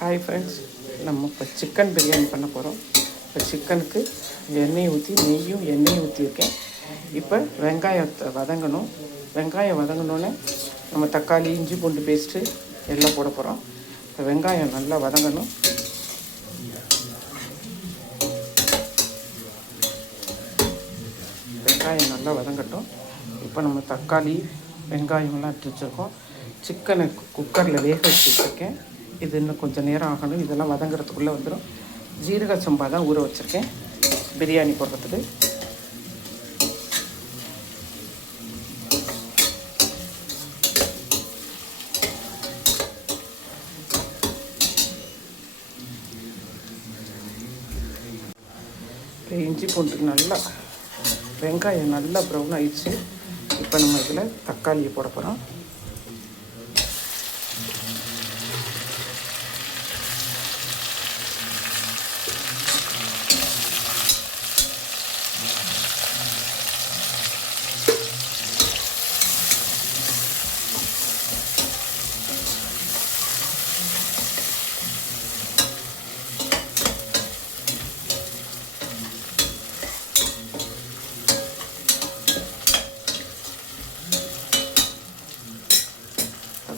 Hi friends, நம்ம இப்போ chicken biryani பண்ண போகிறோம். இப்போ சிக்கனுக்கு எண்ணெய் ஊற்றி நெய்யும் எண்ணெயும் ஊற்றியிருக்கேன். இப்போ வெங்காயத்தை வதங்கணும். வெங்காயம் வதங்கினோன்னே நம்ம தக்காளி, இஞ்சி பூண்டு பேஸ்ட்டு எல்லாம் போட போகிறோம். இப்போ வெங்காயம் நல்லா வதங்கணும். வெங்காயம் நல்லா வதங்கட்டும். இப்போ நம்ம தக்காளி, வெங்காயம்லாம் எடுத்து வச்சுருக்கோம். சிக்கனை குக்கரில் வேக வச்சு வச்சுருக்கேன். இது இன்னும் கொஞ்சம் நேரம் ஆகணும். இதெல்லாம் வதங்கிறதுக்குள்ளே வந்துடும். ஜீரக சம்பா தான் ஊற வச்சுருக்கேன் பிரியாணி போடுறதுக்கு. இஞ்சி பூண்டு நல்லா வெங்காயம் நல்லா ப்ரௌன் ஆயிடுச்சு. இப்போ நம்ம இதில் தக்காளியை போட போகிறோம்.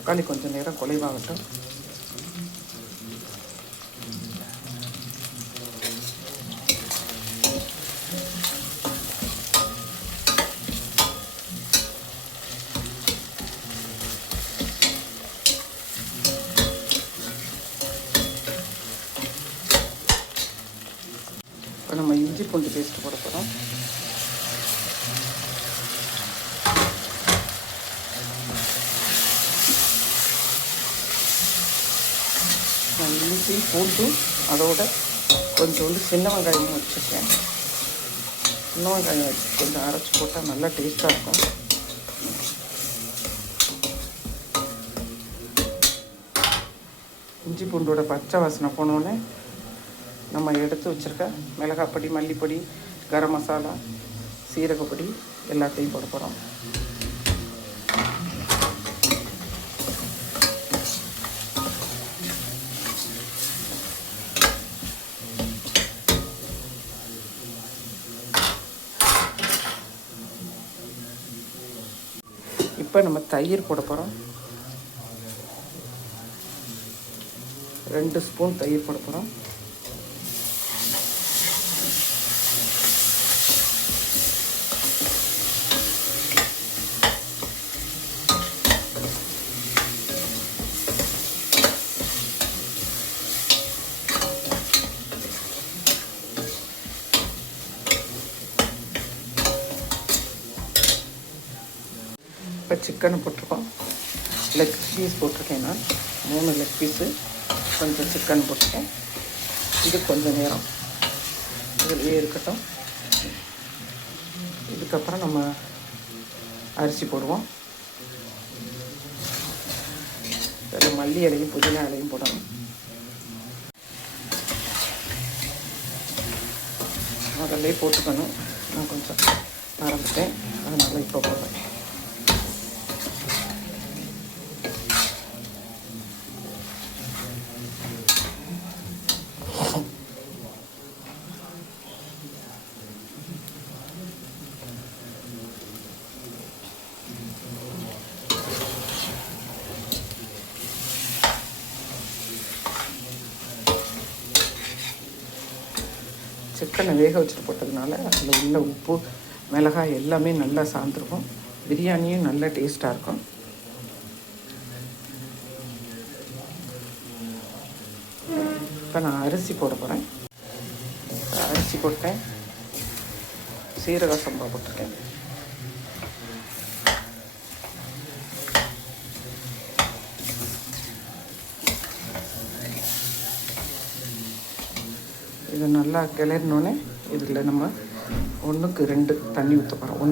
தக்காளி கொஞ்சம் நேரம் குலைவாகட்டும். இப்போ நம்ம இஞ்சி பூண்டு பேஸ்ட் போட போகிறோம். இஞ்சி பூண்டு அதோட கொஞ்சோண்டு சின்ன வெங்காயமும் வச்சுருக்கேன். சின்ன வெங்காயம் வச்சு கொஞ்சம் அரைச்சி போட்டால் நல்லா டேஸ்ட்டாக இருக்கும். இஞ்சி பூண்டோட பச்சை வாசனை போனோடனே நம்ம எடுத்து வச்சுருக்க மிளகாப்பொடி, மல்லிப்பொடி, கரம் மசாலா, சீரகப்பொடி எல்லாத்தையும் போட போகிறோம். இப்போ நம்ம தயிர் போட போகிறோம். 2 ஸ்பூன் தயிர் போட போகிறோம். இப்போ சிக்கனை போட்டிருக்கோம். லெக் பீஸ் போட்டிருக்கேன். நான் 3 லெக் பீஸு கொஞ்சம் சிக்கன் போட்டிருக்கேன். இது கொஞ்சம் நேரம் இதுலேயே இருக்கட்டும். இதுக்கப்புறம் நம்ம அரிசி போடுவோம். அதில் மல்லி இலையும் புதினா இலையும் போடணும். முதல்ல போட்டுக்கணும். நான் கொஞ்சம் மறந்துட்டேன், அதனால் இப்போ போடுறேன். சிக்கனை வேக வச்சுட்டு போட்டதுனால அதில் உள்ள உப்பு, மிளகாய் எல்லாமே நல்லா சார்ந்துருக்கும். பிரியாணியும் நல்ல டேஸ்ட்டாக இருக்கும். இப்போ நான் அரிசி போட போகிறேன். அரிசி போட்டேன். சீரக சம்பா போட்டிருக்கேன். இது நல்லா கிளறினோடனே இதில் நம்ம 1க்கு 2 தண்ணி ஊற்ற போகிறோம்.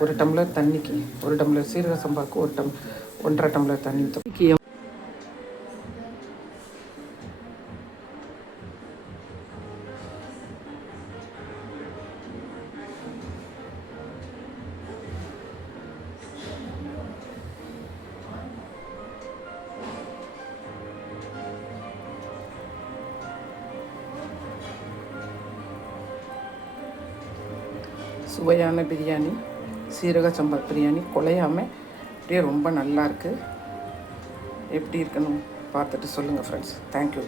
1 டம்ளர் தண்ணிக்கு 1 டம்ளர் சீரக சம்பாவுக்கு 1.5 டம்ளர் தண்ணி ஊற்ற. சுவையான பிரியாணி, சீரக சம்பா பிரியாணி குலையாமல் அப்படியே ரொம்ப நல்லாயிருக்கு. எப்படி இருக்குன்னு பார்த்துட்டு சொல்லுங்கள் ஃப்ரெண்ட்ஸ். தேங்க்யூ.